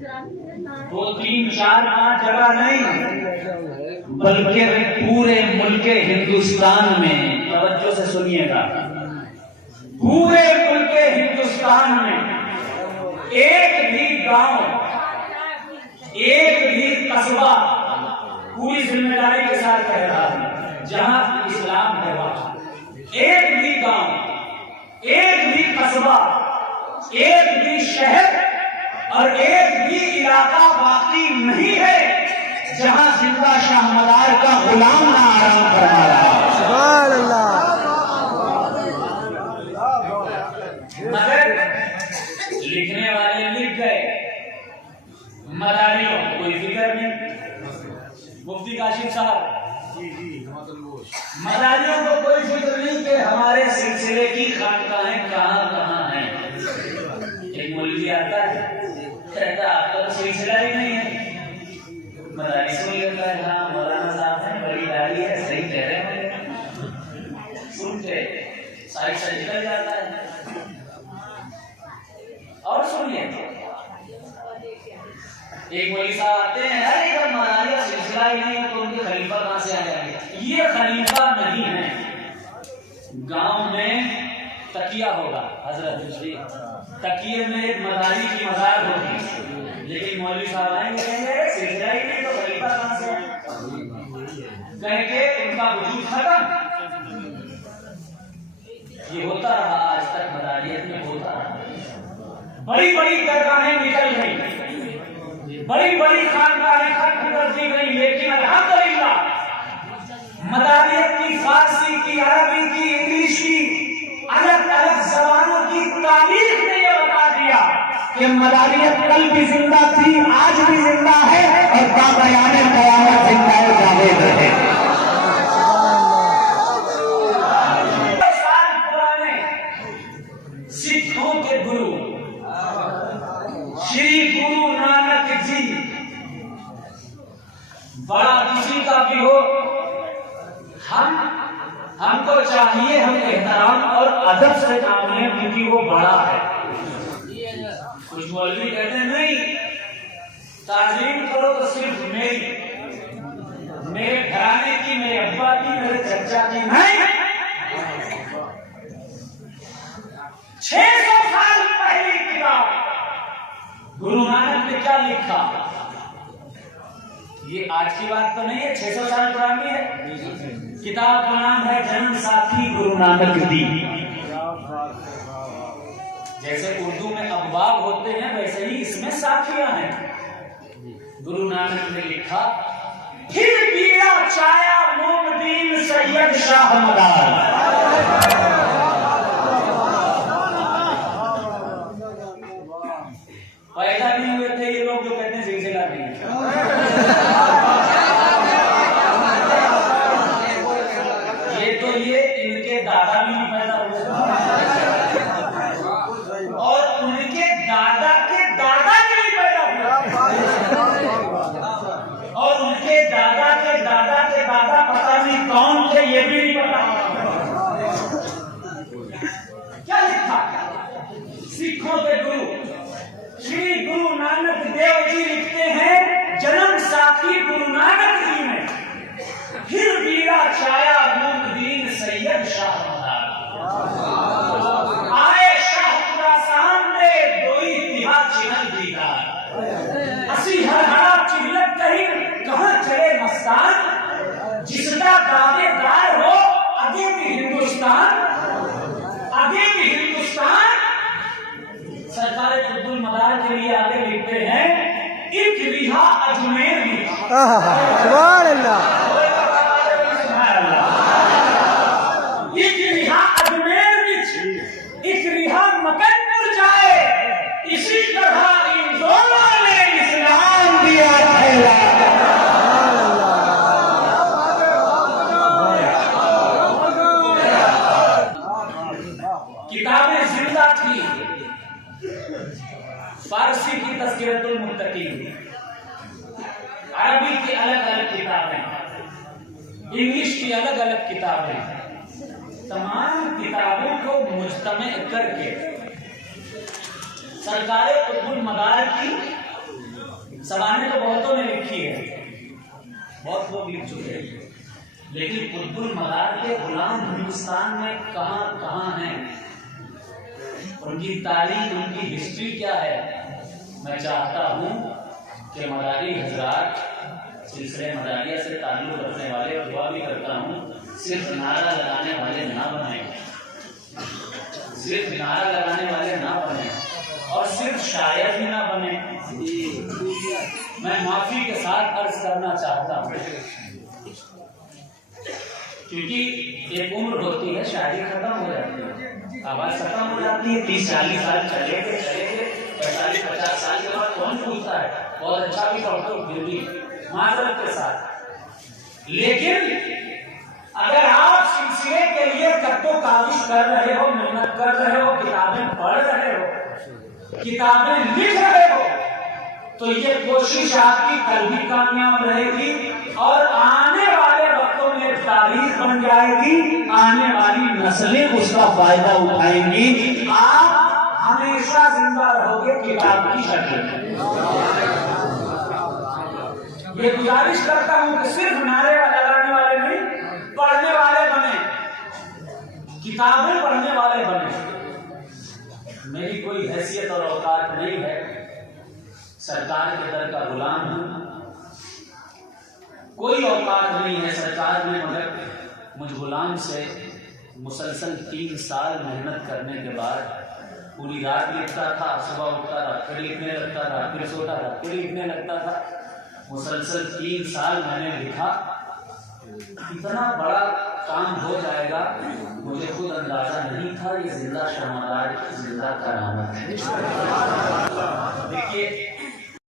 दो तीन चार पांच जगह नहीं, बल्कि पूरे मुल्के हिंदुस्तान में, तवज्जो से सुनिएगा, पूरे मुल्के हिंदुस्तान में एक भी गांव, एक भी कस्बा, पूरी जिम्मेदारी के साथ कह रहा हूं, जहां इस्लाम है वहां एक भी गांव, एक भी कस्बा, एक भी शहर और एक भी इलाका बाकी नहीं है जहां जिंदा शाह मदार का गुलाम ना आराम फरमा रहा है। सुभान अल्लाह। मगर लिखने वाले लिख गए, मदारियों कोई फिक्र नहीं। मुफ्ती काशिफ साहब, मदारियों को कोई फिक्र नहीं कि हमारे सिलसिले की खानकाहें कहाँ कहाँ हैं। एक मौलवी आता है, कहता आपका तो सिलसिला ही नहीं है। मदारी सुन लेता है, हाँ मौलाना साहब हैं, बड़ी दाढ़ी है, सही कह रहे हैं, सुन के साइड से निकल जाता है। और सुनिए, एक मौलवी साहब आते हैं, अरे जब मदारी का सिलसिला ही नहीं है तो उनके खलीफा कहाँ से आ जाएंगे। ये खलीफा नहीं है। गांव में तकिया होगा, हजरत तकिए में एक मदारी की मजार होगी, लेकिन मौलवी साहब आएंगे, कहेंगे सिलसिला ही नहीं तो खलीफा कहां से, कह के उनका वजूद खत्म। ये होता रहा आज तक, मदारियत में होता रहा। बड़ी बड़ी दरगाहें निकल गई, बड़ी बड़ी खानकाहें खत्म कर दी गई, लेकिन अल्हम्दुलिल्लाह मदारियत की, फारसी की, अरबी की, इंग्लिश की, अलग अलग जबानों की तारीख ने यह बता दिया कि मदारियत कल भी जिंदा थी, आज भी जिंदा है और बाक़याने क़यामत जिंदा जावेद है। साल पुराने सिखों के गुरु श्री गुरु नानक जी, बड़ा किसी का भी हो, हमको चाहिए हम एहतराम और अदब से काम लें, क्योंकि वो बड़ा है। कुछ मौलवी कहते हैं नहीं, ताज़ीम करो तो सिर्फ मेरे घराने की, मेरे अब्बा की, मेरे चचा की नहीं। 600 साल पहले किताब गुरु नानक ने क्या लिखा, ये आज की बात तो नहीं है, 600 साल पुरानी है। किताब का नाम है जन्म साथी गुरु नानक दी। जैसे उर्दू में अबवाब होते हैं, वैसे ही इसमें साथियां हैं। गुरु नानक ने लिखा, फिर बीड़ा चाया मोमदीन सैयद शाह मदार। पैदा नहीं हुए थे ये लोग जो कहते हैं सिलसिला नहीं। ये इनके दादा भी नहीं पैदा हुए और उनके दादा के दादा भी नहीं पैदा हुए और उनके दादा के दादा के दादा पता नहीं कौन थे, ये भी नहीं पता। क्या लिखा सिखों के गुरु श्री गुरु नानक देव जी लिखते हैं, जन्म साथी गुरु नानक जी में फिर बीड़ा छाया मोमदीन सैयद शाह मदार। आए शाहपुरा सामने दोई तिहा चिन्ह दीदार, असी हरहरा चिल्लत कहीं कहां चले मस्तान, जिसका दावेदार हो आगे भी हिंदुस्तान, आगे भी हिंदुस्तान। सरकार अब्दुल मदार के लिए आगे लिखते हैं, एक रिहा अजमेर भी। सुभान अल्लाह। मकनपुर जाए, इसी तरह इन दोनों ने इस्लाम दिया फैला। किताबें जिंदा थी, फारसी की तज़किरतुल मुत्तकीन, अरबी की अलग अलग किताबें, इंग्लिश की अलग अलग किताबें, तमाम किताबों को मुज्तमे करके सरकार अब्दुल मदार की ज़बानें तो बहुतों ने लिखी है, बहुत लोग लिख चुके हैं, लेकिन कुतुबुल मदार के गुलाम हिंदुस्तान में कहाँ कहाँ हैं, उनकी तारीख, उनकी हिस्ट्री क्या है। मैं चाहता हूँ कि मदारी हजरात, सिलसिले मदारिया से ताल्लुक रखने वाले, और दुआ भी करता हूँ सिर्फ नारा लगाने वाले ना बने, सिर्फ नारा लगाने वाले ना बने, और सिर्फ शायर भी ना बने। मैं माफी के साथ अर्ज करना चाहता हूँ, क्योंकि एक उम्र होती है, शायरी खत्म हो जाती है, आवाज खत्म हो जाती है, 30-40 साल चले गए 45-50 साल के बाद कौन पूछता है, बहुत अच्छा भी पढ़ते हो फिर भी माजरत के साथ। लेकिन अगर आप सिलसिले के लिए कद्दो काविश कर रहे हो, मेहनत कर रहे हो, किताबें पढ़ रहे हो, किताबें लिख रहे हो, तो ये कोशिश आपकी कल भी कामयाब रहेगी और आने वाले वक्तों में तारीख बन जाएगी, आने वाली नस्लें उसका फायदा उठाएंगी, आप हमेशा जिंदा रहोगे किताब की शक्ल में। ये गुजारिश करता हूं कि सिर्फ नारे लगाने वाले नहीं, पढ़ने वाले बने, किताबें पढ़ने वाले बने। मेरी कोई हैसियत और औकात नहीं है, सरकार के दर का गुलाम हूं, कोई औकात नहीं है सरकार में, मगर मुझ गुलाम से मुसलसल 3 साल मेहनत करने के बाद, पूरी रात लिखता था, सुबह उठता था, फिर लिखने लगता था, फिर सोता था, फिर लिखने लगता था, मुसलसल 3 साल मैंने लिखा। इतना बड़ा काम हो जाएगा मुझे खुद अंदाजा नहीं था। ये जिंदा शर्मादार की जिंदा करामत है।